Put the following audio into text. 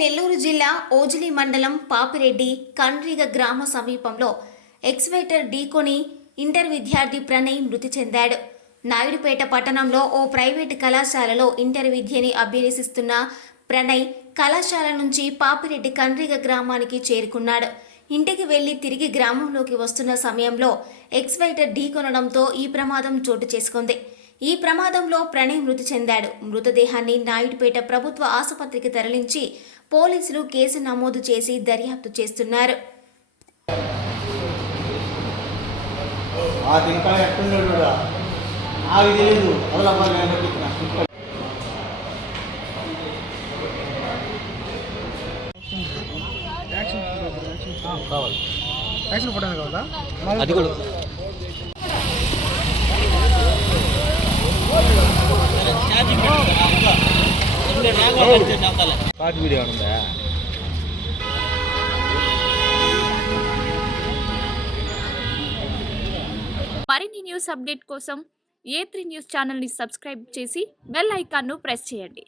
నెల్లూరు జిల్లా ఓజిలి మండలం పాపిరెడ్డి కండ్రిగ గ్రామ సమీపంలో ఎక్స్వైటర్ ఢీకొని ఇంటర్ విద్యార్థి ప్రణయ్ మృతి చెందాడు. నాయుడుపేట పట్టణంలో ఓ ప్రైవేటు కళాశాలలో ఇంటర్ విద్యని అభ్యసిస్తున్న ప్రణయ్ కళాశాల నుంచి పాపిరెడ్డి కండ్రిగ గ్రామానికి చేరుకున్నాడు. ఇంటికి వెళ్ళి తిరిగి గ్రామంలోకి వస్తున్న సమయంలో ఎక్స్వైటర్ ఢీకొనడంతో ఈ ప్రమాదం చోటు చేసుకుంది. ఈ ప్రమాదంలో ప్రణయ్ మృతి చెందాడు. మృతదేహాన్ని నాయుడుపేట ప్రభుత్వ ఆసుపత్రికి తరలించి పోలీసులు కేసు నమోదు చేసి దర్యాప్తు చేస్తున్నారు. ఆ ఇంకా పార్టీ వీడియో ఉందా మరిన్ని న్యూస్ అప్డేట్ కోసం ఏ త్రీ న్యూస్ ఛానల్ని సబ్స్క్రైబ్ చేసి బెల్ ఐకాన్ను ప్రెస్ చేయండి.